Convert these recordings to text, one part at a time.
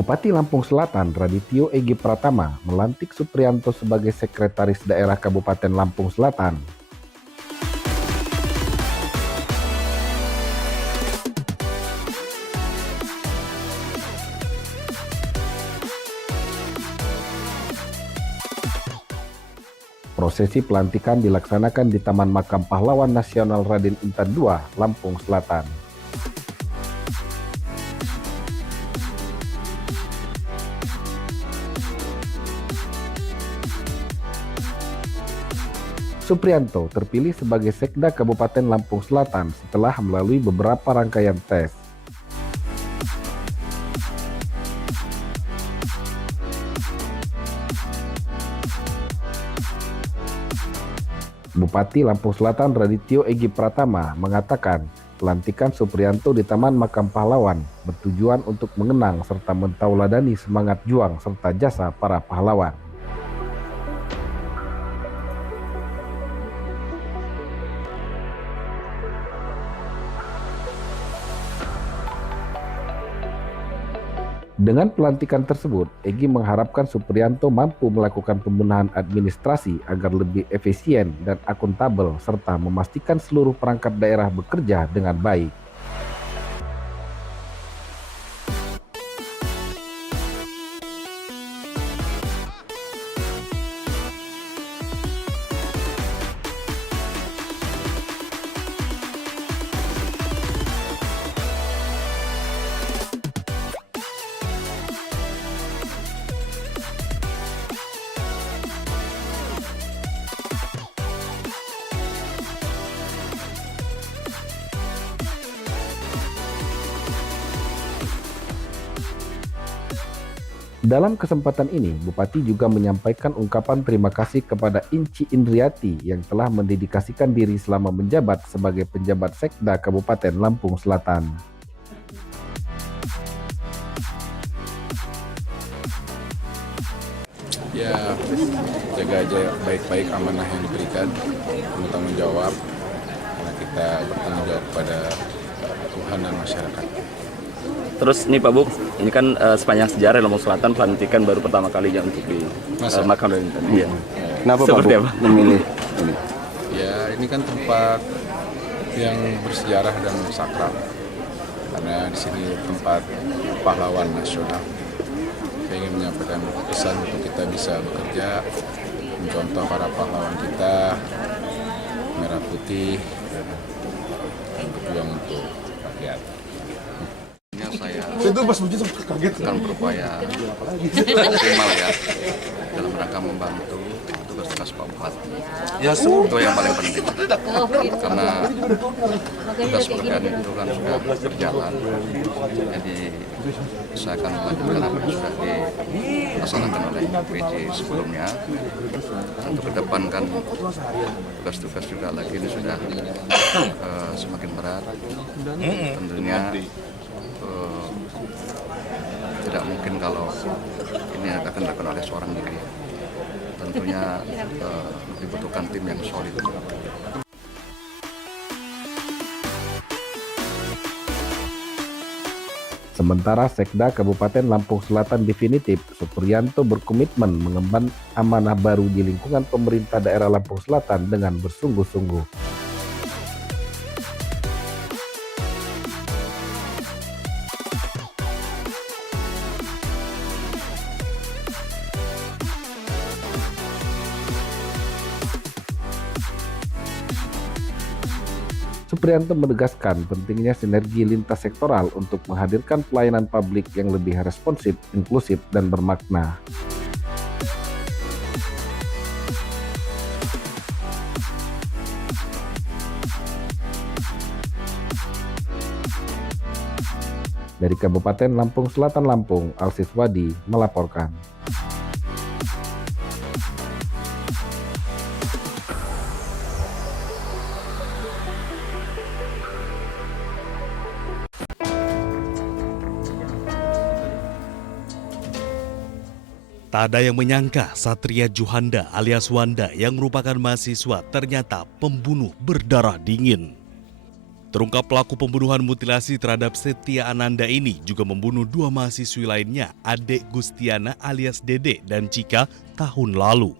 Bupati Lampung Selatan Radityo Egi Pratama melantik Supriyanto sebagai Sekretaris Daerah Kabupaten Lampung Selatan. Prosesi pelantikan dilaksanakan di Taman Makam Pahlawan Nasional Raden Intan II, Lampung Selatan. Supriyanto terpilih sebagai Sekda Kabupaten Lampung Selatan setelah melalui beberapa rangkaian tes. Bupati Lampung Selatan Radityo Egi Pratama mengatakan pelantikan Supriyanto di Taman Makam Pahlawan bertujuan untuk mengenang serta mentauladani semangat juang serta jasa para pahlawan. Dengan pelantikan tersebut, Egi mengharapkan Supriyanto mampu melakukan pembenahan administrasi agar lebih efisien dan akuntabel serta memastikan seluruh perangkat daerah bekerja dengan baik. Dalam kesempatan ini, Bupati juga menyampaikan ungkapan terima kasih kepada Inci Indriati yang telah mendedikasikan diri selama menjabat sebagai penjabat Sekda Kabupaten Lampung Selatan. Ya, jaga aja baik-baik amanah yang diberikan, tanggung jawab, karena kita bertanggung jawab pada Tuhan dan masyarakat. Terus nih Pak Buk, ini kan sepanjang sejarah Lampung Selatan pelantikan baru pertama kalinya untuk di makam Raden Intan. Iya. Kenapa Seperti Pak Buk apa? memilih ini? Ya, ini kan tempat yang bersejarah dan sakral, karena di sini tempat pahlawan nasional. Saya ingin menyampaikan pesan untuk kita bisa bekerja, mencontoh para pahlawan kita, merah putih, dan berjuang untuk rakyat. Saya akan berupaya optimal ya dalam rangka membantu tugas-tugas Pak Bupati. Itu yang paling penting karena tugas pekerjaan itu kan sudah berjalan, jadi saya akan melanjutkan apa yang sudah dilaksanakan oleh PJ sebelumnya. Untuk ke depan kan tugas-tugas juga lagi ini sudah semakin berat, tentunya tidak mungkin kalau ini akan dilakukan oleh seorang diri. Tentunya dibutuhkan tim yang solid. Sementara Sekda Kabupaten Lampung Selatan definitif, Supriyanto berkomitmen mengemban amanah baru di lingkungan pemerintah daerah Lampung Selatan dengan bersungguh-sungguh. Supriyanto menegaskan pentingnya sinergi lintas sektoral untuk menghadirkan pelayanan publik yang lebih responsif, inklusif, dan bermakna. Dari Kabupaten Lampung Selatan Lampung, Alsis Wadi melaporkan. Tak ada yang menyangka Satria Juhanda alias Wanda yang merupakan mahasiswa ternyata pembunuh berdarah dingin. Terungkap pelaku pembunuhan mutilasi terhadap Setia Ananda ini juga membunuh 2 mahasiswi lainnya, Ade Gustiana alias Dede dan Cika, tahun lalu.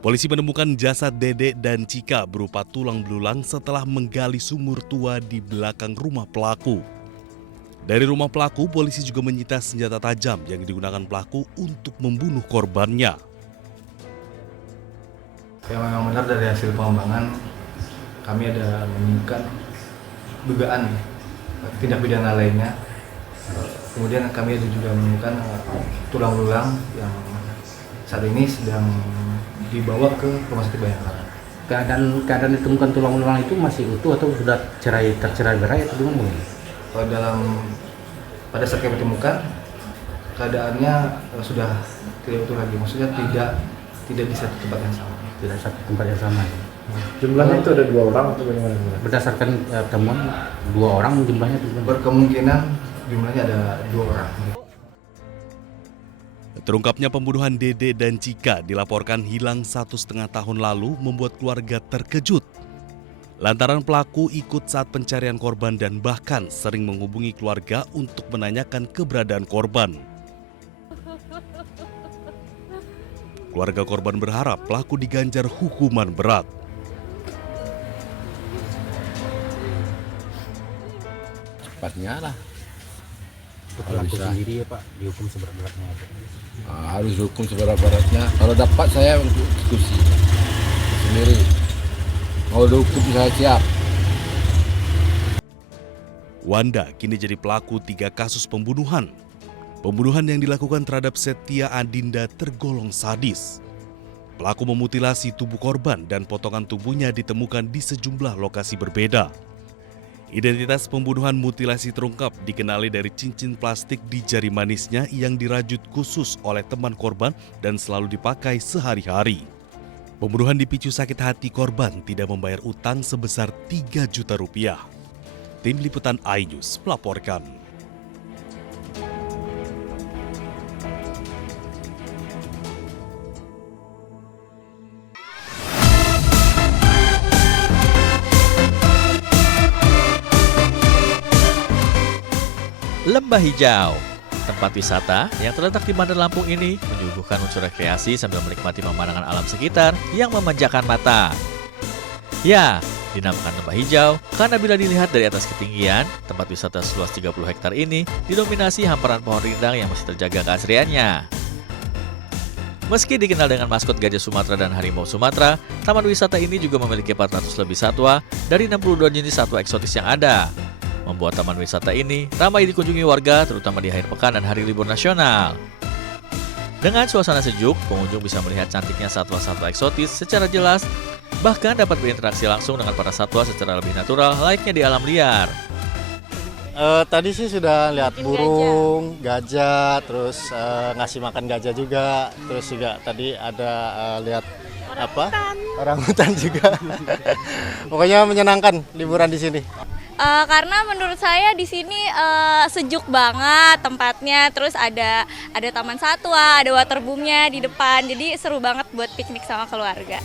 Polisi menemukan jasad Dede dan Cika berupa tulang belulang setelah menggali sumur tua di belakang rumah pelaku. Dari rumah pelaku, polisi juga menyita senjata tajam yang digunakan pelaku untuk membunuh korbannya. Ya, memang benar dari hasil pengembangan kami ada menemukan dugaan tindak pidana lainnya. Kemudian kami ada juga menemukan tulang belulang yang saat ini sedang dibawa ke Rumah Sakit Bayangkara. Keadaan ditemukan tulang belulang itu masih utuh atau sudah tercerai-berai atau gimana? Pada saat kami temukan keadaannya sudah tidak utuh lagi, maksudnya tidak bisa di tempat yang sama. Tidak satu tempat yang sama. Ya. Jumlahnya itu ada 2 orang atau bagaimana? Berdasarkan temuan 2 orang jumlahnya? Berkemungkinan jumlahnya ada 2 orang. Terungkapnya pembunuhan Dede dan Cika dilaporkan hilang 1,5 tahun lalu membuat keluarga terkejut. Lantaran pelaku ikut saat pencarian korban dan bahkan sering menghubungi keluarga untuk menanyakan keberadaan korban. Keluarga korban berharap pelaku diganjar hukuman berat. Cepatnya lah. Pelaku sendiri ya Pak, dihukum seberat-beratnya. Harus dihukum seberat-beratnya. Kalau dapat saya untuk eksekusi sendiri. Kalau dihukum saya siap. Wanda kini jadi pelaku 3 kasus pembunuhan. Pembunuhan yang dilakukan terhadap Setia Adinda tergolong sadis. Pelaku memutilasi tubuh korban dan potongan tubuhnya ditemukan di sejumlah lokasi berbeda. Identitas pembunuhan mutilasi terungkap dikenali dari cincin plastik di jari manisnya yang dirajut khusus oleh teman korban dan selalu dipakai sehari-hari. Pembunuhan dipicu sakit hati korban tidak membayar utang sebesar 3 juta rupiah. Tim Liputan iNews melaporkan. Lembah Hijau, tempat wisata yang terletak di Bandar Lampung ini menyuguhkan unsur rekreasi sambil menikmati pemandangan alam sekitar yang memanjakan mata. Ya, dinamakan Lembah Hijau karena bila dilihat dari atas ketinggian, tempat wisata seluas 30 hektar ini didominasi hamparan pohon rindang yang masih terjaga keasriannya. Meski dikenal dengan maskot gajah Sumatera dan harimau Sumatera, taman wisata ini juga memiliki 400 lebih satwa dari 62 jenis satwa eksotis yang ada. Membuat taman wisata ini ramai dikunjungi warga terutama di akhir pekan dan hari libur nasional. Dengan suasana sejuk, pengunjung bisa melihat cantiknya satwa-satwa eksotis secara jelas, bahkan dapat berinteraksi langsung dengan para satwa secara lebih natural layaknya di alam liar. Tadi sih sudah lihat burung, gajah, terus ngasih makan gajah juga, terus juga tadi ada lihat orangutan juga. Pokoknya menyenangkan liburan di sini. Karena menurut saya di sini sejuk banget tempatnya, terus ada taman satwa, ada waterboomnya di depan, jadi seru banget buat piknik sama keluarga.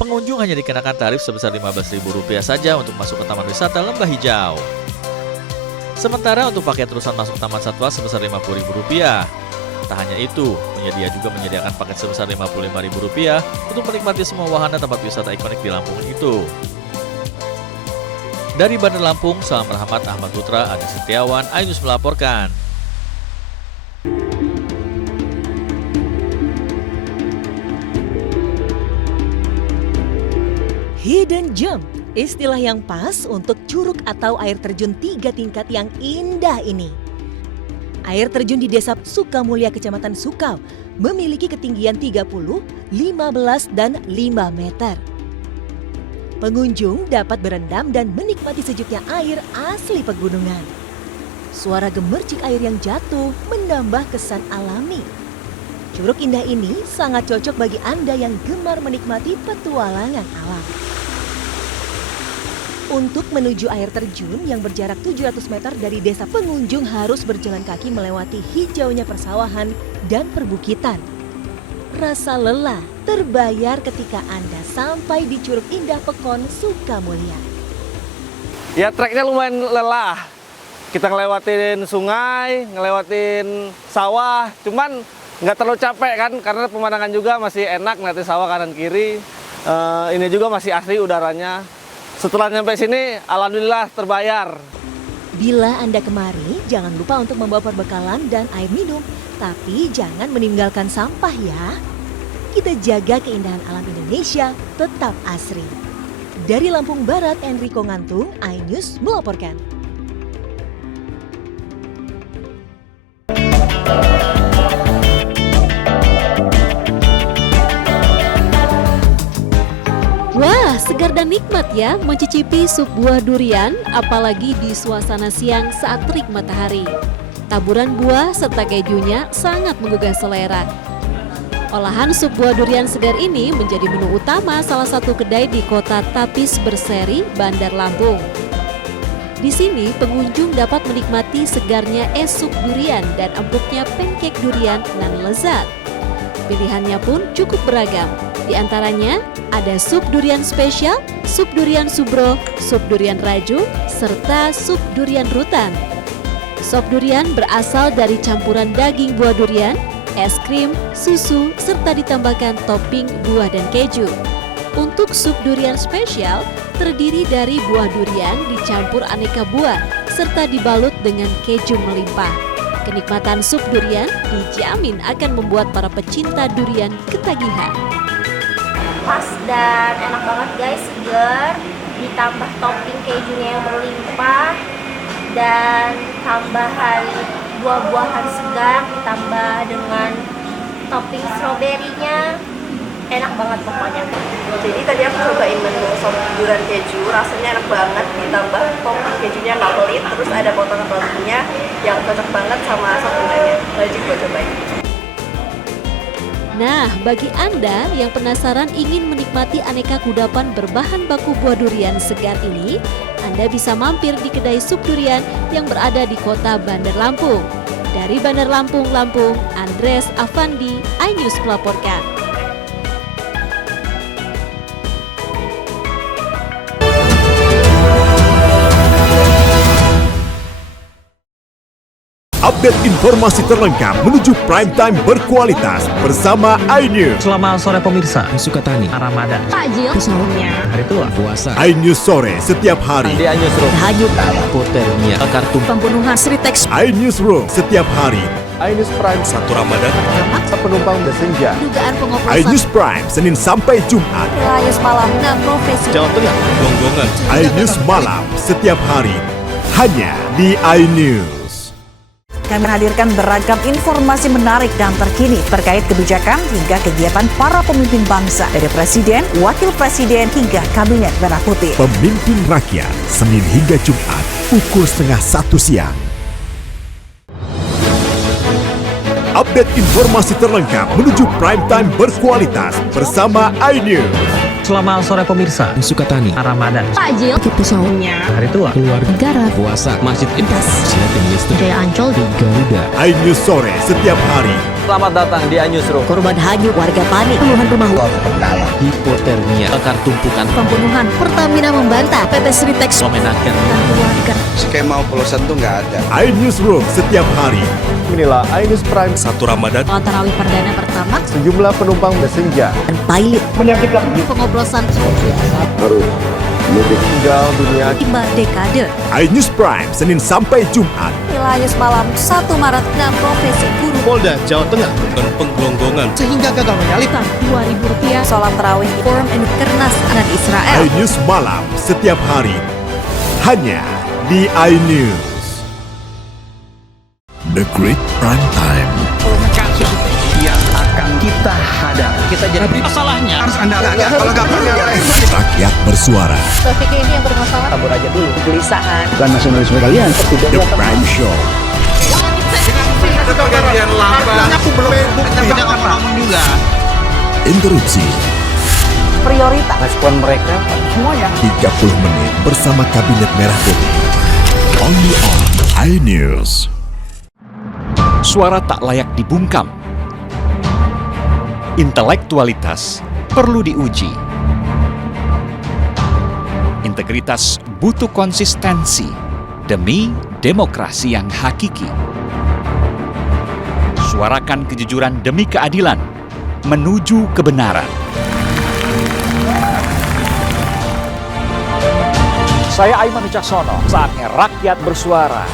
Pengunjung hanya dikenakan tarif sebesar Rp15.000 saja untuk masuk ke Taman Wisata Lembah Hijau. Sementara untuk paket terusan masuk Taman Satwa sebesar Rp50.000. Tak hanya itu, penyedia juga menyediakan paket sebesar Rp55.000 untuk menikmati semua wahana tempat wisata ikonik di Lampung itu. Dari Bandar Lampung, Salam Rahmat Ahmad Putra, Adi Setiawan, iNews melaporkan. Hidden Gem, istilah yang pas untuk curug atau air terjun 3 tingkat yang indah ini. Air terjun di Desa Sukamulya, Kecamatan Sukau, memiliki ketinggian 30, 15, dan 5 meter. Pengunjung dapat berendam dan menikmati sejuknya air asli pegunungan. Suara gemercik air yang jatuh menambah kesan alami. Curug indah ini sangat cocok bagi Anda yang gemar menikmati petualangan alam. Untuk menuju air terjun yang berjarak 700 meter dari desa, pengunjung harus berjalan kaki melewati hijaunya persawahan dan perbukitan. Rasa lelah terbayar ketika Anda sampai di Curug Indah Pekon Sukamulya. Ya treknya lumayan lelah. Kita ngelewatin sungai, ngelewatin sawah, cuman nggak terlalu capek kan, karena pemandangan juga masih enak, ngeliatin sawah kanan kiri. Ini juga masih asri udaranya. Setelah nyampe sini, alhamdulillah terbayar. Bila Anda kemari, jangan lupa untuk membawa perbekalan dan air minum. Tapi jangan meninggalkan sampah ya. Kita jaga keindahan alam Indonesia tetap asri. Dari Lampung Barat, Enrico Ngantung, iNews melaporkan. Wah, segar dan nikmat ya mencicipi sup buah durian, apalagi di suasana siang saat terik matahari. Taburan buah serta kejunya sangat menggugah selera. Olahan sup buah durian segar ini menjadi menu utama salah satu kedai di kota Tapis Berseri, Bandar Lampung. Di sini pengunjung dapat menikmati segarnya es sup durian dan empuknya pancake durian nan lezat. Pilihannya pun cukup beragam. Di antaranya ada sup durian spesial, sup durian subro, sup durian raju, serta sup durian rutan. Sop durian berasal dari campuran daging buah durian, es krim, susu, serta ditambahkan topping buah dan keju. Untuk sup durian spesial, terdiri dari buah durian dicampur aneka buah, serta dibalut dengan keju melimpah. Kenikmatan sup durian dijamin akan membuat para pecinta durian ketagihan. Pas dan enak banget guys, segar, ditambah topping kejunya yang berlimpah, dan tambahan buah-buahan segar ditambah dengan topping stroberinya, enak banget pokoknya. Jadi tadi aku cobain menu sop durian keju, rasanya enak banget, ditambah topping kejunya nggak pelit, terus ada potongan rotinya yang cocok banget sama sop duriannya. Wajib gue cobain. Nah, bagi Anda yang penasaran ingin menikmati aneka kudapan berbahan baku buah durian segar ini, Anda bisa mampir di kedai sup durian yang berada di kota Bandar Lampung. Dari Bandar Lampung, Lampung, Andres Afandi, iNews melaporkan. Update informasi terlengkap menuju prime time berkualitas bersama iNews. Selamat sore pemirsa, Sukatani, Ramadan, Takjil, sahurnya, hari tua, puasa. iNews sore setiap hari. Di iNews Room, Hajut, Hotelnya, Kartu, pembunuhan Sritex, iNews Room setiap hari. iNews Prime 1 Ramadan, penumpang bersenja. dugaan pengoplosan, iNews Prime Senin sampai Jumat. iNews malam 6 profesi, Jawa Tengah, Gonggongan, iNews malam setiap hari hanya di iNews. Kami hadirkan beragam informasi menarik dan terkini terkait kebijakan hingga kegiatan para pemimpin bangsa dari Presiden, Wakil Presiden hingga Kabinet Merah Putih. Pemimpin Rakyat Senin hingga Jumat pukul 12:30 siang. Update informasi terlengkap menuju prime time berkualitas bersama iNews. Selamat sore pemirsa, Sukatani, Ramadan, Takjil, sahurnya, hari tua, keluarga, negara, puasa, masjid, Intas, Silatin Listrik, Jaya Ancol, Garuda. iNews sore setiap hari. Selamat datang di iNews Room. Korban hanyut, warga panik, puluhan rumah Hipotermia, akar tumpukan, pembunuhan. Pertamina membantah PT Sritex pemenakan, dan keluarga. Skema oplosan tuh nggak ada. iNews Room setiap hari. Inilah iNews Prime 1 Ramadan, Sholat tarawih perdana pertama sejumlah penumpang bersenja. dan pilot Menyakitkan pengoplosan harus tinggal dunia tiba dekade. iNews Prime Senin sampai Jumat. Ilayus malam 1 Maret 6 profesi guru Polda Jawa Tengah, dan Penggelonggongan, sehingga gagal menyalip. Rp2.000 sholat tarawih Forum Kernas dan Israel. iNews malam setiap hari hanya di iNews. The Great Prime Time. Kasus yang akan kita hadapi. Kita jadi masalahnya harus Anda kalau nggak Rakyat bersuara. Topik ini yang bermasalah. kabur aja dulu. Kegelisahan. bukan nasionalisme kalian. The Prime Show. Pergantian lambang. Aku belum bukti. Ngomong juga. Interupsi. Prioritas. Respon mereka semuanya 30 menit bersama Kabinet Merah Putih. Only on iNews. Suara tak layak dibungkam. Intelektualitas perlu diuji. Integritas butuh konsistensi demi demokrasi yang hakiki. Suarakan kejujuran demi keadilan menuju kebenaran. Saya Aiman Wicaksono, saatnya rakyat bersuara.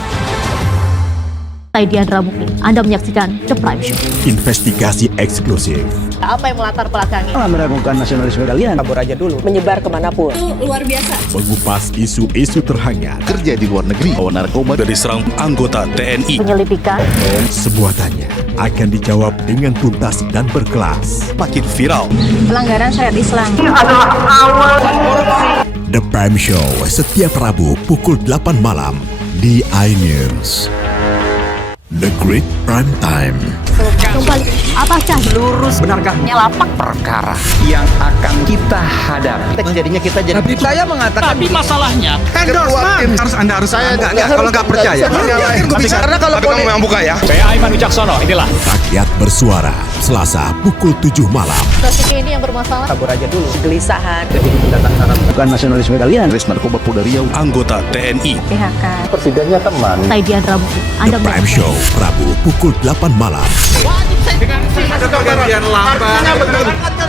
Saya Diandra Mukti, Anda menyaksikan The Prime Show. Investigasi eksklusif. Apa yang melatar belakangi? Meragukan nasionalisme kalian. Kabur aja dulu. Menyebar kemanapun. Itu luar biasa. Mengupas isu-isu terhangat. Kerja di luar negeri. Bawa narkoba dari serang anggota TNI. Penyelidikan. Sebuah tanya akan dijawab dengan tuntas dan berkelas. Makin viral. Pelanggaran syariat Islam. Ini adalah awal korupsi. The Prime Show setiap Rabu pukul 8 malam di iNews. The Great Prime Time. Kembali, apakah lurus benarkah nyelapak perkara yang akan kita hadapi? Jadinya kita jadi. Tapi saya mengatakan. Tapi masalahnya Endorsement. Anda harus Saya enggak kalau nggak percaya. Karena kalau kamu memang buka ya. Saya Aiman Wicaksono, inilah Rakyat Bersuara Selasa pukul 7 malam. kasus ini yang bermasalah? Kabur aja dulu. Kegelisahan. Bukan nasionalisme kalian. Res narkoba Polda Riau. Anggota TNI. PHK. Presidennya teman. Saya Diandra Mukti, Anda The Prime Show Rabu pukul 8 malam. ada pergantian lambat.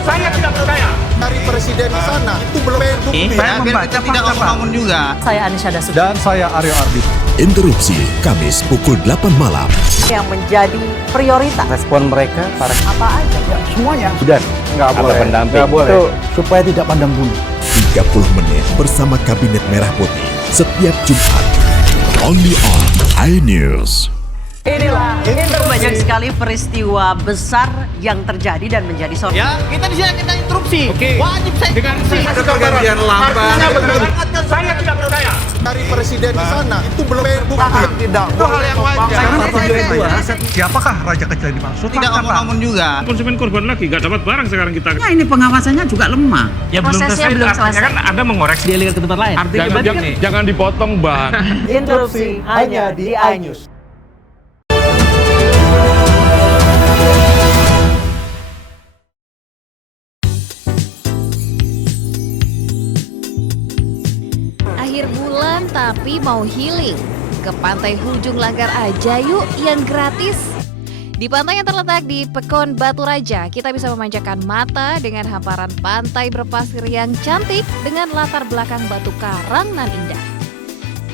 Saya tidak percaya. Dari presiden di sana itu belum bukti. Saya membaca tidak ngomong juga. Saya Anisha Dasuki. Dan saya Aryo Ardi. Interupsi Kamis pukul 8 malam. Yang menjadi prioritas. Respon mereka para Apa aja? semuanya. Sudah nggak boleh. Nggak boleh. Itu supaya tidak pandang bulu. 30 menit bersama Kabinet Merah Putih setiap Jumat. Only on iNews. Inilah banyak sekali peristiwa besar yang terjadi dan menjadi sorotan. Ya, kita di sini kita interupsi. Wajib saya dengar Ada pergantian lambat. Saya tidak percaya. Dari presiden di sana itu belum bukti. Tidak. Itu hal yang wajar. Siapakah raja kecil yang dimaksud? Tidak ngomong juga. Konsumen korban lagi, nggak dapat barang sekarang kita. Nah, ini pengawasannya juga lemah. Ya, prosesnya belum selesai. Kan Anda mengoreksi. Dia lihat ke tempat lain. Jangan dipotong, Bang. Interupsi hanya di iNews. Akhir bulan tapi mau healing. Ke Pantai Hujung Langgar aja yuk yang gratis. Di pantai yang terletak di Pekon Batu Raja, kita bisa memanjakan mata dengan hamparan pantai berpasir yang cantik dengan latar belakang batu karang nan indah.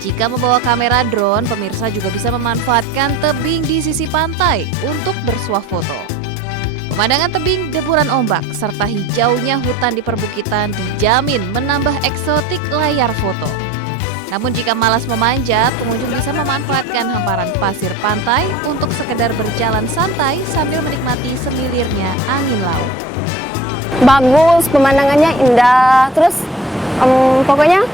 Jika membawa kamera drone, pemirsa juga bisa memanfaatkan tebing di sisi pantai untuk bersuah foto. Pemandangan tebing, deburan ombak, serta hijaunya hutan di perbukitan dijamin menambah eksotik layar foto. Namun jika malas memanjat, pengunjung bisa memanfaatkan hamparan pasir pantai untuk sekedar berjalan santai sambil menikmati semilirnya angin laut. Bagus, pemandangannya indah. Terus pokoknya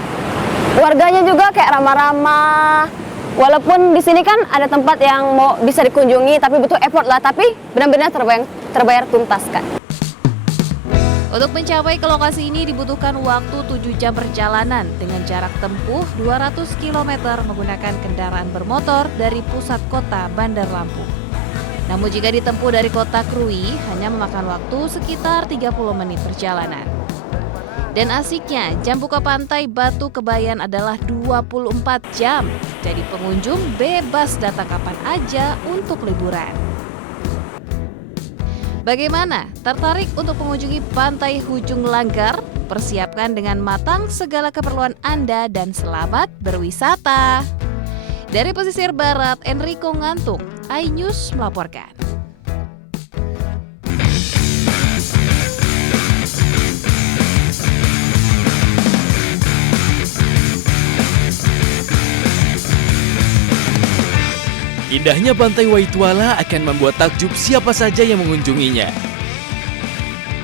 warganya juga kayak ramah-ramah. Walaupun di sini kan ada tempat yang mau bisa dikunjungi, tapi butuh effort lah. Tapi benar-benar terbayar tuntas kan. Untuk mencapai ke lokasi ini dibutuhkan waktu 7 jam perjalanan dengan jarak tempuh 200 km menggunakan kendaraan bermotor dari pusat kota Bandar Lampung. Namun jika ditempuh dari kota Krui hanya memakan waktu sekitar 30 menit perjalanan. Dan asiknya, jam buka pantai Batu Kebayan adalah 24 jam. Jadi pengunjung bebas datang kapan aja untuk liburan. Bagaimana? Tertarik untuk mengunjungi Pantai Hujung Langgar? Persiapkan dengan matang segala keperluan Anda dan selamat berwisata. Dari pesisir barat, Enrico Ngantung, iNews melaporkan. Indahnya Pantai Waituala akan membuat takjub siapa saja yang mengunjunginya.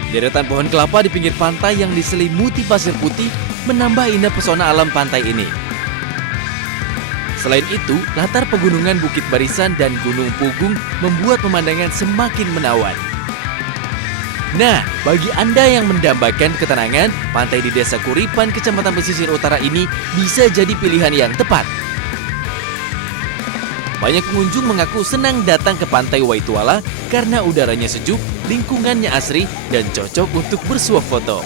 Deretan pohon kelapa di pinggir pantai yang diselimuti pasir putih menambah indah pesona alam pantai ini. Selain itu, latar pegunungan Bukit Barisan dan Gunung Pugung membuat pemandangan semakin menawan. Nah, bagi Anda yang mendambakan ketenangan, pantai di Desa Kuripan, Kecamatan Pesisir Utara ini bisa jadi pilihan yang tepat. Banyak pengunjung mengaku senang datang ke Pantai Waituala karena udaranya sejuk, lingkungannya asri, dan cocok untuk bersuah foto.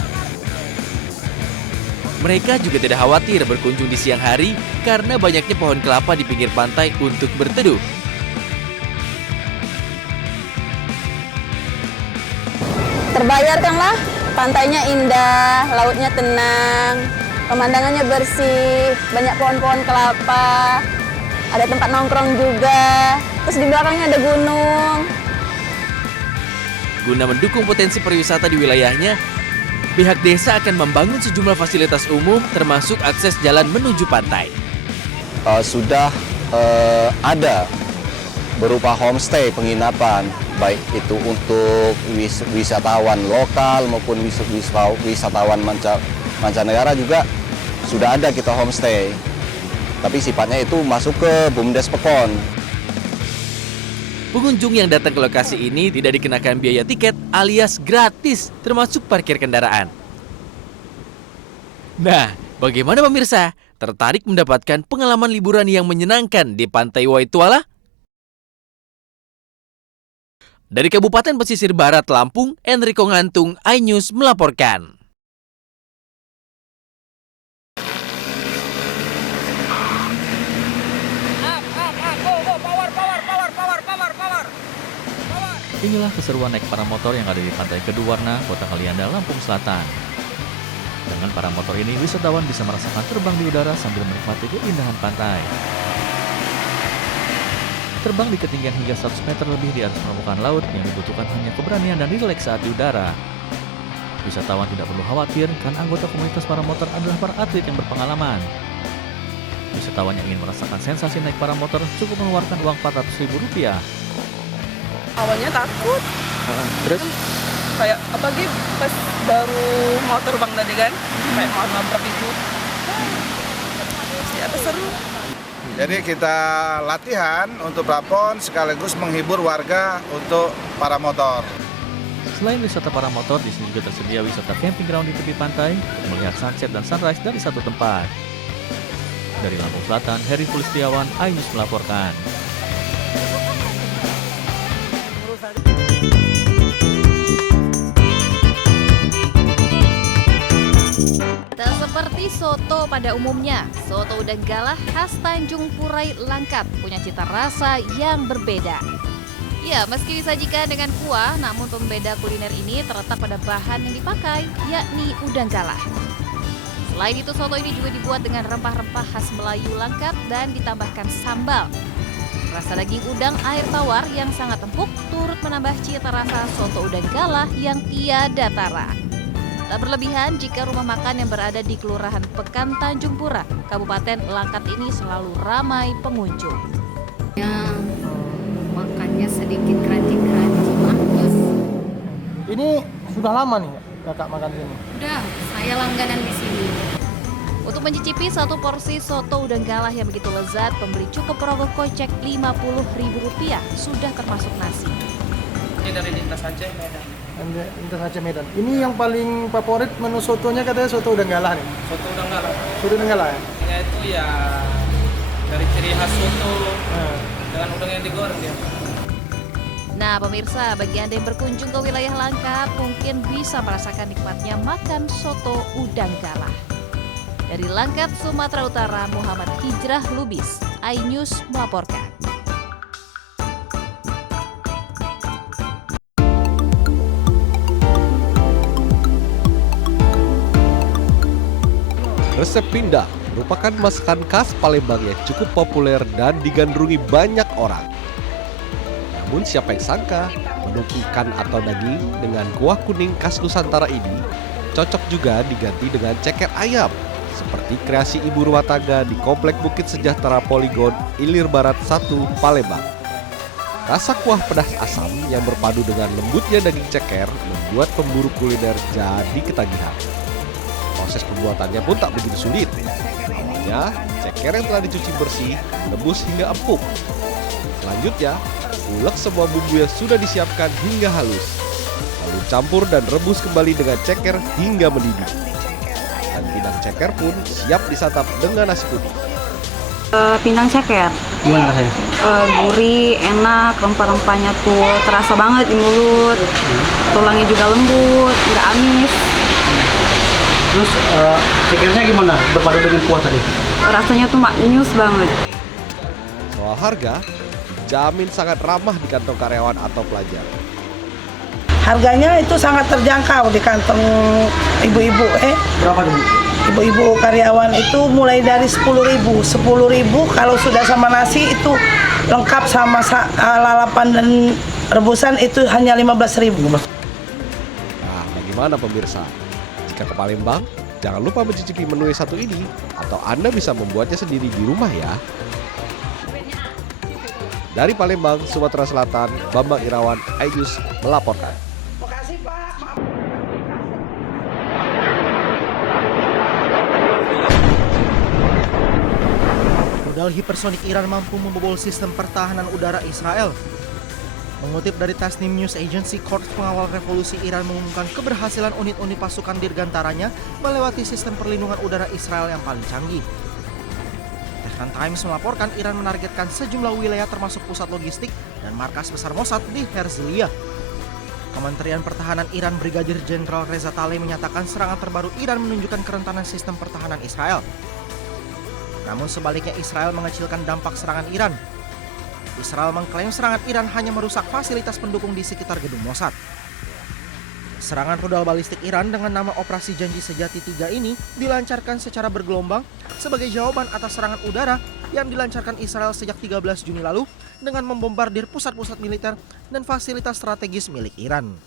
Mereka juga tidak khawatir berkunjung di siang hari karena banyaknya pohon kelapa di pinggir pantai untuk berteduh. Terbayarkanlah, pantainya indah, lautnya tenang, pemandangannya bersih, banyak pohon-pohon kelapa, ada tempat nongkrong juga, terus di belakangnya ada gunung. Guna mendukung potensi pariwisata di wilayahnya, pihak desa akan membangun sejumlah fasilitas umum termasuk akses jalan menuju pantai. Sudah ada berupa homestay penginapan, baik itu untuk wisatawan lokal maupun wisatawan mancanegara juga sudah ada kita homestay. Tapi sifatnya itu masuk ke BUMDes Pekon. Pengunjung yang datang ke lokasi ini tidak dikenakan biaya tiket alias gratis, termasuk parkir kendaraan. Nah, bagaimana pemirsa? Tertarik mendapatkan pengalaman liburan yang menyenangkan di Pantai Waituala? Dari Kabupaten Pesisir Barat Lampung, Enrico Ngantung, iNews melaporkan. Inilah keseruan naik paramotor yang ada di Pantai Keduwarna, Kota Kalianda, Lampung Selatan. Dengan paramotor ini, wisatawan bisa merasakan terbang di udara sambil menikmati keindahan pantai. Terbang di ketinggian hingga 100 meter lebih di atas permukaan laut yang dibutuhkan hanya keberanian dan rileks saat di udara. Wisatawan tidak perlu khawatir karena anggota komunitas paramotor adalah para atlet yang berpengalaman. Wisatawan yang ingin merasakan sensasi naik paramotor cukup mengeluarkan uang Rp400.000. Awalnya takut, Terus? kayak apalagi pas baru mau terbang tadi kan, kayak mau nabrak itu, ya seru. Jadi kita latihan untuk plafon sekaligus menghibur warga untuk paramotor. Selain wisata paramotor, di sini juga tersedia wisata camping ground di tepi pantai, melihat sunset dan sunrise dari satu tempat. Dari Lampung Selatan, Heri Pulistiawan, iNews melaporkan. Tak seperti soto pada umumnya, soto udang galah khas Tanjung Purai Langkat punya cita rasa yang berbeda. Ya, meski disajikan dengan kuah, namun pembeda kuliner ini terletak pada bahan yang dipakai, yakni udang galah. Selain itu, soto ini juga dibuat dengan rempah-rempah khas Melayu Langkat dan ditambahkan sambal. Rasa daging udang air tawar yang sangat empuk turut menambah cita rasa soto udang galah yang tiada tara. Tak berlebihan jika rumah makan yang berada di Kelurahan Pekan Tanjung Pura, Kabupaten Langkat ini selalu ramai pengunjung. Ya, makannya sedikit crunchy-crunchy, manis. Ini sudah lama nih kakak makan sini? Udah, saya langganan di sini. Untuk mencicipi satu porsi soto udang galah yang begitu lezat, pembeli cukup merogoh kocek Rp50.000 sudah termasuk nasi. Ini dari Lintas Aceh Medan. Lintas Aceh Medan. Ini yang paling favorit menu sotonya katanya soto udang galah nih. Soto udang galah. Soto udang galah ya? Ini itu ya dari ciri khas soto dengan udang yang digoreng ya. Nah pemirsa, bagi Anda yang berkunjung ke wilayah Langkat mungkin bisa merasakan nikmatnya makan soto udang galah. Dari Langkat, Sumatera Utara, Muhammad Hijrah Lubis, iNews melaporkan. Resep pindang merupakan masakan khas Palembang yang cukup populer dan digandrungi banyak orang. Namun siapa yang sangka menu ikan atau daging dengan kuah kuning khas Nusantara ini cocok juga diganti dengan ceker ayam seperti kreasi ibu rumah tangga di Komplek Bukit Sejahtera Poligon Ilir Barat 1 Palembang. Rasa kuah pedas asam yang berpadu dengan lembutnya daging ceker membuat pemburu kuliner jadi ketagihan. Proses pembuatannya pun tak begitu sulit. Awalnya, ceker yang telah dicuci bersih direbus hingga empuk. Selanjutnya, ulek semua bumbu yang sudah disiapkan hingga halus. Lalu campur dan rebus kembali dengan ceker hingga mendidih. Dan pindang ceker pun siap disantap dengan nasi putih. Pindang ceker. Gimana rasanya? Gurih, enak, rempah-rempahnya tuh terasa banget di mulut. Tulangnya juga lembut, nggak amis. Terus cekernya gimana berpadu dengan kuah tadi? Rasanya tuh maknyus banget. Soal harga, jamin sangat ramah di kantong karyawan atau pelajar. Harganya itu sangat terjangkau di kantong ibu-ibu. Berapa dulu? Ibu-ibu karyawan itu mulai dari 10.000. 10.000 kalau sudah sama nasi itu lengkap sama lalapan dan rebusan itu hanya 15.000. Nah, bagaimana pemirsa? Jika ke Palembang, jangan lupa mencicipi menu yang satu ini, atau Anda bisa membuatnya sendiri di rumah ya. Dari Palembang, Sumatera Selatan, Bambang Irawan, iNews melaporkan. Rudal hipersonik Iran mampu membobol sistem pertahanan udara Israel. Mengutip dari Tasnim News Agency, Korps Pengawal Revolusi Iran mengumumkan keberhasilan unit-unit pasukan dirgantaranya melewati sistem perlindungan udara Israel yang paling canggih. Tehran Times melaporkan Iran menargetkan sejumlah wilayah termasuk pusat logistik dan markas besar Mossad di Herzliya. Kementerian Pertahanan Iran Brigadir Jenderal Reza Taleh menyatakan serangan terbaru Iran menunjukkan kerentanan sistem pertahanan Israel. Namun sebaliknya Israel mengecilkan dampak serangan Iran. Israel mengklaim serangan Iran hanya merusak fasilitas pendukung di sekitar gedung Mossad. Serangan rudal balistik Iran dengan nama Operasi Janji Sejati 3 ini dilancarkan secara bergelombang sebagai jawaban atas serangan udara yang dilancarkan Israel sejak 13 Juni lalu dengan membombardir pusat-pusat militer dan fasilitas strategis milik Iran.